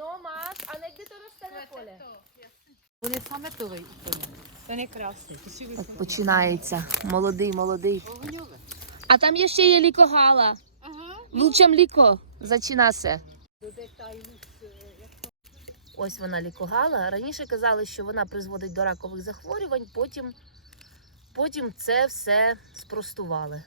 No máš a někdy to na полі. Вони саметовий úplně. Ten je krásný. Ty si Так починається. Молодий, молодий. А там є ще є ліко гала. Лучем ліко. Зачинася. Do. Ось вона лікогала. Раніше казали, що вона призводить до ракових захворювань, потім, потім це все спростували.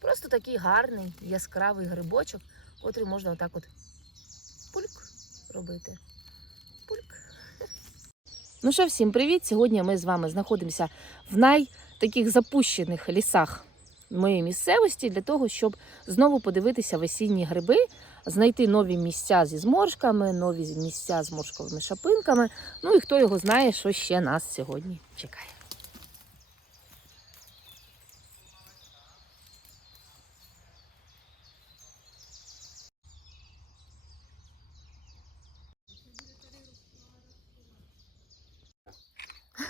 Просто такий гарний, яскравий грибочок, котрий можна отак от пульк робити. Пульк. Ну що, всім привіт! Сьогодні ми з вами знаходимося в найтаких запущених лісах моєї місцевості для того, щоб знову подивитися весінні гриби, знайти нові місця зі зморшками, нові місця з моршковими шапинками. Ну і хто його знає, що ще нас сьогодні чекає.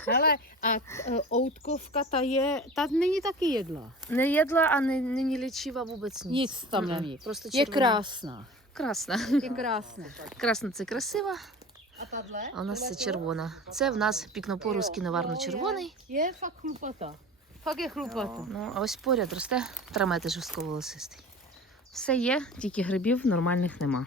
Hele, a e, outkovka, ta je, ta není taky jedla. Їдла, а не, нині лічива вůbec ніч. Nic tam není. Просто Je червона. krásná. Красна. Je krásná. Красна це красива, A tahle? а у нас це червона. Це в нас пікнопорус кіноварно-червоний. Je fakt chlupatá. Fakt je chlupatá. Ну, а ось поряд росте трамети жорстковолосистий. Все є, тільки грибів нормальних нема.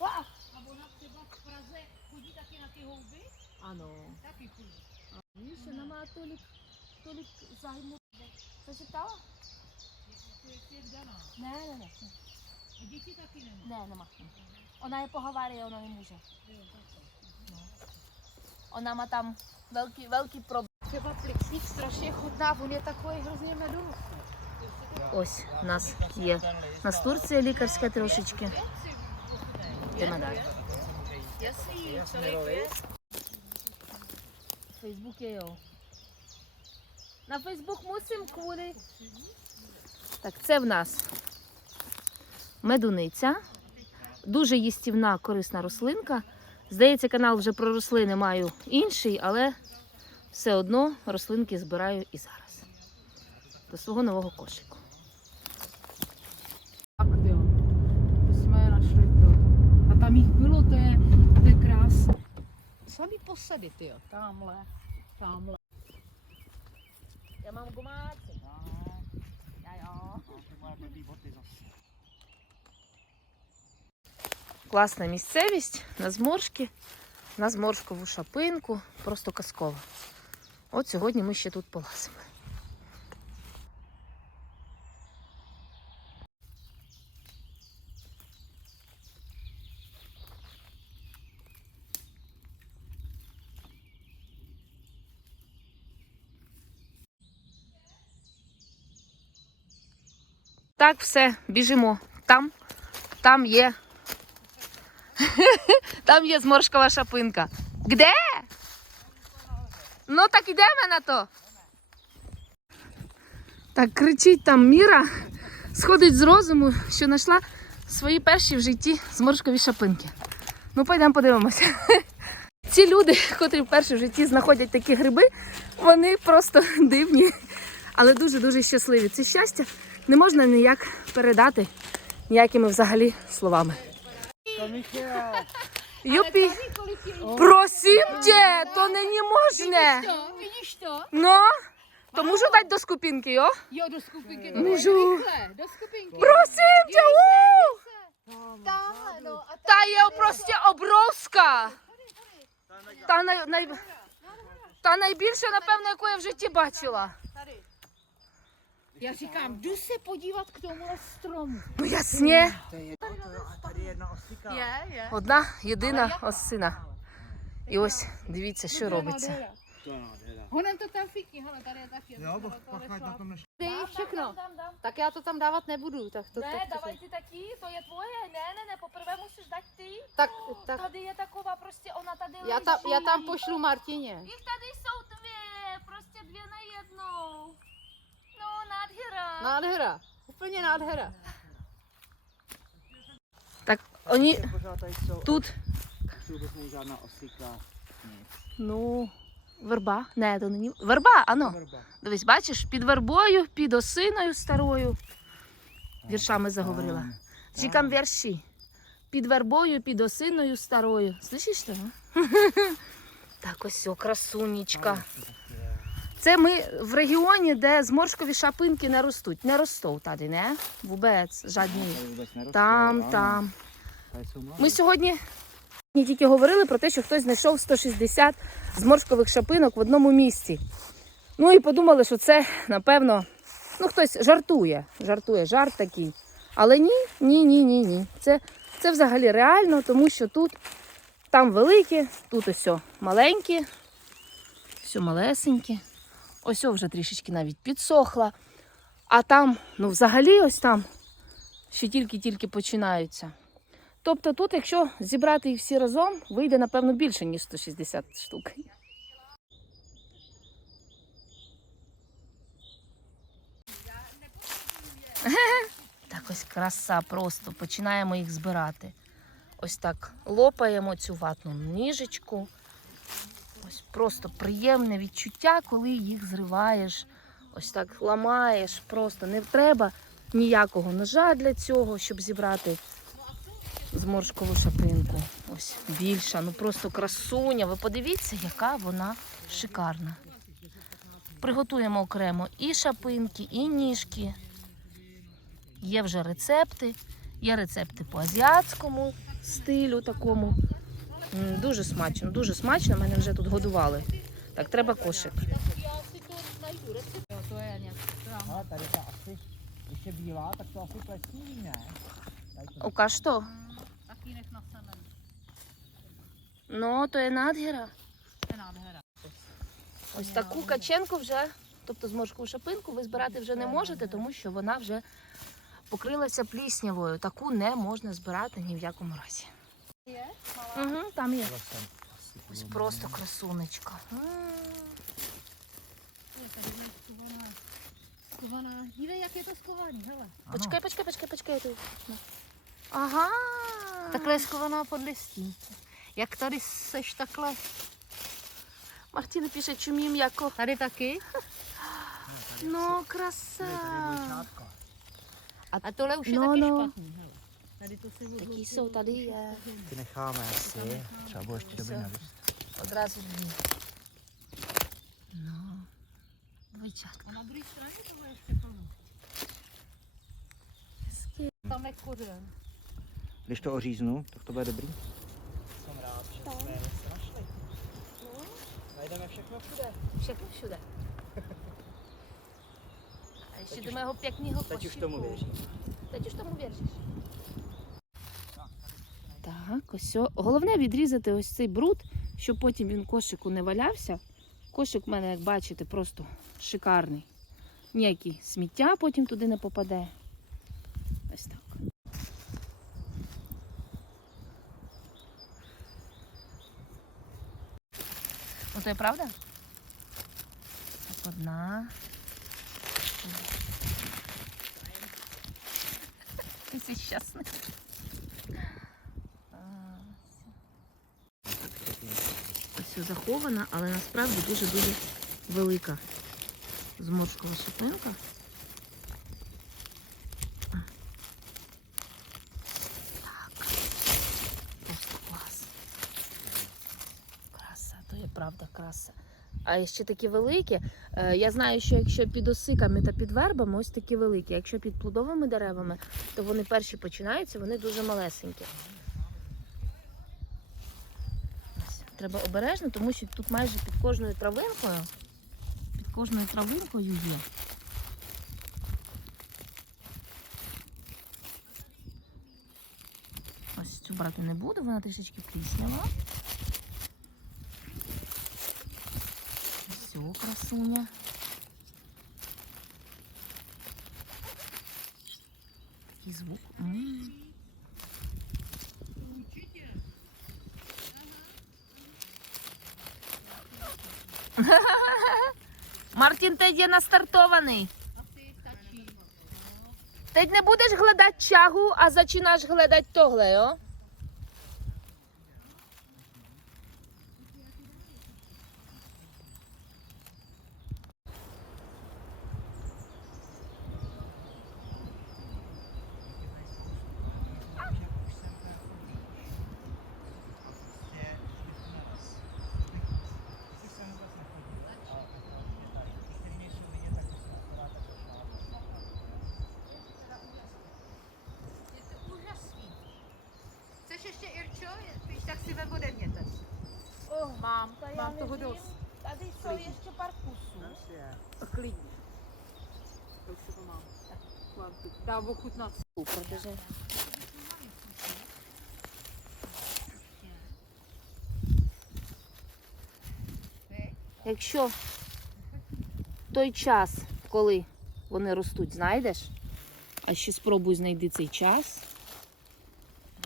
A ona třeba v Praze chodí taky na ty houby? Ano. Taky chodí. Víš, ona má tolik, tolik zájmu. Co jsi ptala? To je svět daná. Ne, ne, ne. A děti taky nemá. Ne, nemá. Ona je po havárii, ona nemůže. Jo, takhle. Ona má tam velký, velký problém. Třeba plixík strašně chutná, on je takový hrozně medový. Ось у нас є настурція лікарська трошечки. Йдемо далі. Фейсбук є його. На Фейсбук мусим кури. Так, це в нас медуниця. Дуже їстівна корисна рослинка. Здається, канал вже про рослини маю інший, але все одно рослинки збираю і зараз. До свого нового кошику. Tak jo, to jsme je našli to. A tam jich bylo, to je, to je krásné. Samý posady, ty jo, tamhle, tamhle. Я mám gumáci. Класна місцевість на зморшки, на зморшкову шапинку, просто казкова. От сьогодні ми ще тут полазимо. Так, все, біжимо. Там, там є. Там є зморшкова шапинка. Де? Ну так ідемо на то. Так, кричить там Міра, сходить з розуму, що знайшла свої перші в житті зморшкові шапинки. Ну, пойдемо подивимося. Ці люди, котрі вперше в житті знаходять такі гриби, вони просто дивні, але дуже-дуже щасливі. Це щастя не можна ніяк передати ніякими взагалі словами. Юпі, do skupinky, jo? Jo, do skupinky. to Můžu. pojď rychle, Do skupinky. Prosím tě, uh! Tamhle, no. A Ta je prostě obrovská. Та, най, най, та найбільша, напевно, яку я в житті бачила. Já říkám, jdu se podívat k tomuhle stromu. Ну jedna osika. Je, je. Одна єдина осина. І ось дивіться, що робиться. To. Honem to tam chytí, hele, tady je taky. Jo, bo pachať na tom než... Ty všechno. Tak já to tam dávat nebudu. Tak to, Ne, to, to, давай ти такі, то є твоє. Не, не, не, поперве мусиш дати ти. tak, tak. Tady je taková, prostě ona tady Já tam, já tam pošlu Martině. Їх tady jsou dvě, prostě dvě na jednou. No, nádhera. Nádhera. Úplně nádhera. Tak oni Pořád tady jsou, тут, vůbec není žádná osika. Ну, Верба? Не, то не Верба, ано. Verba. Дивись, бачиш, під вербою, під осиною старою. Віршами заговорила. Чекам вірші. Під вербою, під осиною старою. Слышиш що? Так, ось, о, красунечка. Це ми в регіоні, де зморшкові шапинки не ростуть. Не ростуть tady, не? Вубець, жадні. Там, там. Ми сьогодні не тільки говорили про те, що хтось знайшов 160 зморшкових шапинок в одному місці. Ну і подумали, що це, напевно, ну хтось жартує, жартує, жарт такий. Але ні, ні, ні, ні, ні. Це, це взагалі реально, тому що тут там великі, тут ось маленькі, все малесенькі. Ось вже трішечки навіть підсохла. А там, ну взагалі, ось там ще тільки-тільки починаються. Тобто тут, якщо зібрати їх всі разом, вийде, напевно, більше, ніж 160 штук. Так ось краса просто. Починаємо їх збирати. Ось так лопаємо цю ватну ніжечку. Ось просто приємне відчуття, коли їх зриваєш. Ось так ламаєш. Просто не треба ніякого ножа для цього, щоб зібрати зморшкову шапинку. Ось більша, ну просто красуня. Ви подивіться, яка вона шикарна. Приготуємо окремо і шапинки, і ніжки. Є вже рецепти. Є рецепти по азіатському стилю такому. Дуже смачно, дуже смачно. Мене вже тут годували. Так, треба кошик. Na semen. Ну, то є nádhera. Ось таку каченку вже, тобто зморшкову шапинку, ви збирати вже не можете, тому що вона вже покрилася пліснявою. Таку не можна збирати ні в якому разі. Je? Malá? Угу, там є. Tohle jsem asi Ось půl просто красунечка. М. Je tady mají skovaná. Skovaná. Dívej, jak je to skovaný, hele. Ano. Почекай, почекай, почекай, почекай. я тут. На. Ага. Takhle je skovaná pod listí. Jak tady seš takhle. Мартіна пише, чумім яко. Tady taky. Ну, краса. dvojčátko. A tohle už je No, taky no. špatný, Jaký jsou tady je? Eh, Ty necháme asi, třeba bude ještě dobrý na Odrazu lidi. No, dvojčatka. A na druhé straně to bude ještě plno. Hezky. Tam je kořen. Když to oříznu, tak to bude dobrý. Jsem rád, že jsme je našli. No. Najdeme všechno všude. Všechno všude. A ještě teď do mého pěkného košíku. Teď už tomu věřím. Teď už tomu věříš. Ось. Головне відрізати ось цей бруд, щоб потім він кошику не валявся. Кошик в мене, як бачите, просто шикарний. Ніякі сміття потім туди не попаде. Ось так. Ну то є правда? Так, одна. Ти щасний. Ось захована, але насправді дуже-дуже велика зморшкова шипинка. Так. Просто клас. Краса, то є правда краса. А ще такі великі. Е, Я знаю, що якщо під осиками та під вербами, ось такі великі. Якщо під плодовими деревами, то вони перші починаються, вони дуже малесенькі. Ось. Треба обережно, тому що тут майже під кожною травинкою, під кожною травинкою є. Ось цю брати не буду, вона трішечки пліснява. Все, красуня. Такий звук. М. Мартін, ти є настартований. Asi stačí. Teď nebudeš hledat čahu a začínáš hledat ještě Irčo? Víš, tak si vem ode mě teď. Oh, mám, mám toho dost. Tady jsou ještě pár kusů. Klidně. To už to mám. Dám ochutnat. Protože якщо той час, коли вони ростуть, знайдеш, а ще спробуй знайти цей час,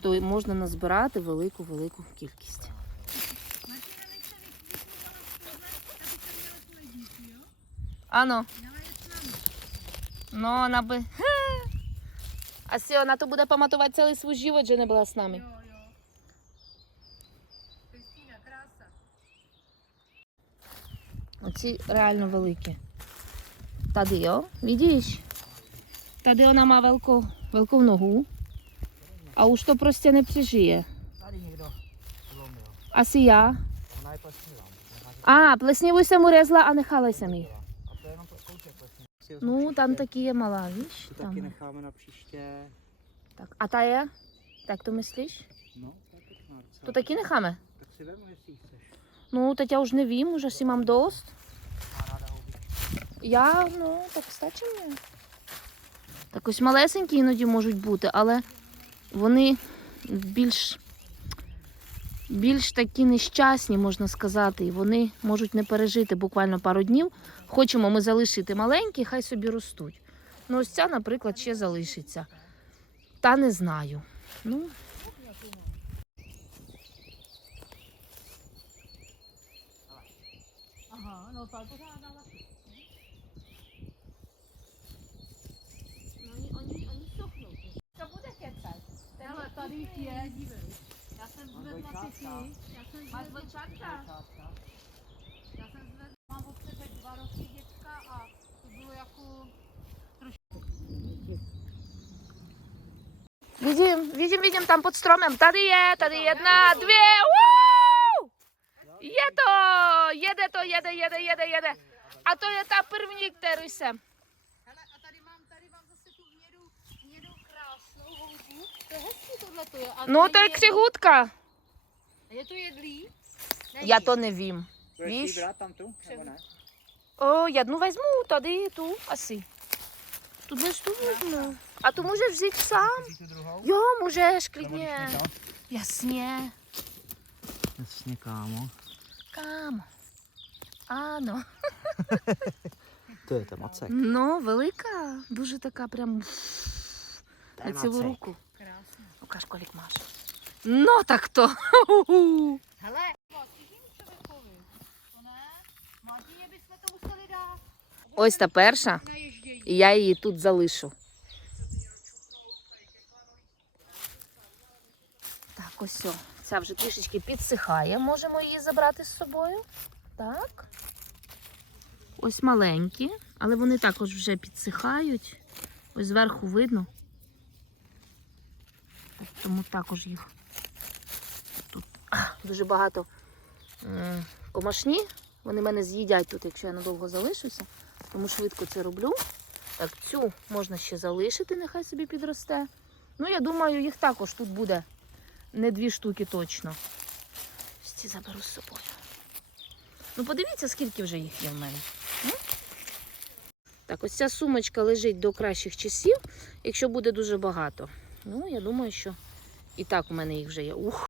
то можна назбирати велику-велику кількість. Ано. Ну, вона би. А сі, вона то буде пам'ятати цілий свій живот, що не була з нами. Оці реально великі. Tady, jo, vidíš? Tady ona má velkou, velkou a už to prostě nepřežije. Tady někdo zlomil. Asi já. Ona je plesnivá. A, plesnivu jsem urezla a nechala jsem ji. A to je jenom kouček plesnivý. No, tam taky je malá, víš? Tu taky necháme na příště. Tak. A ta je? Tak to myslíš? No, to. To taky necháme. Tak si vemu, jestli chceš. Ну, teď já už nevím, už asi mám dost. Houbičky. Я, ну, так стачі мені. Так ось малесенькі іноді можуть бути, але вони більш, більш такі нещасні, можна сказати, і вони можуть не пережити буквально пару днів. Хочемо ми залишити маленькі, хай собі ростуть. Ну, ось ця, наприклад, ще залишиться. Та не знаю. Ну, Aha, no tak Vidím, vidím, vidím tam pod stromem. Tady je, tady jedna, dvě. Woo! Je to, jede to, jede, jede, jede, jede. A to je ta první, kterou jsem. Budeš Víš? jí brát tam tu, nebo ne? O, jednu vezmu, tady, tu, asi. Tu budeš tu vezmu. A tu můžeš vzít sám. Chceš tu druhou? Jo, můžeš, Nebo klidně. když někdo? Jasně. Jasně, kámo. Kam? Ano. To je ten macek. Ну, велика, дуже така прям на цілу руку. Покаж, колік маш. Ну, так то. Ось та перша, і я її тут залишу. Так, ось о. Ця вже трішечки підсихає. Можемо її забрати з собою. Так. Ось маленькі, але вони також вже підсихають. Ось зверху видно. Тому також їх тут дуже багато комашні. Вони мене з'їдять тут, якщо я надовго залишуся. Тому швидко це роблю. Так, цю можна ще залишити, нехай собі підросте. Ну, я думаю, їх також тут буде не дві штуки точно. Ось ці заберу з собою. Ну, подивіться, скільки вже їх є в мене. Так, ось ця сумочка лежить до кращих часів, якщо буде дуже багато. Ну, я думаю, що і так у мене їх вже є. Ух,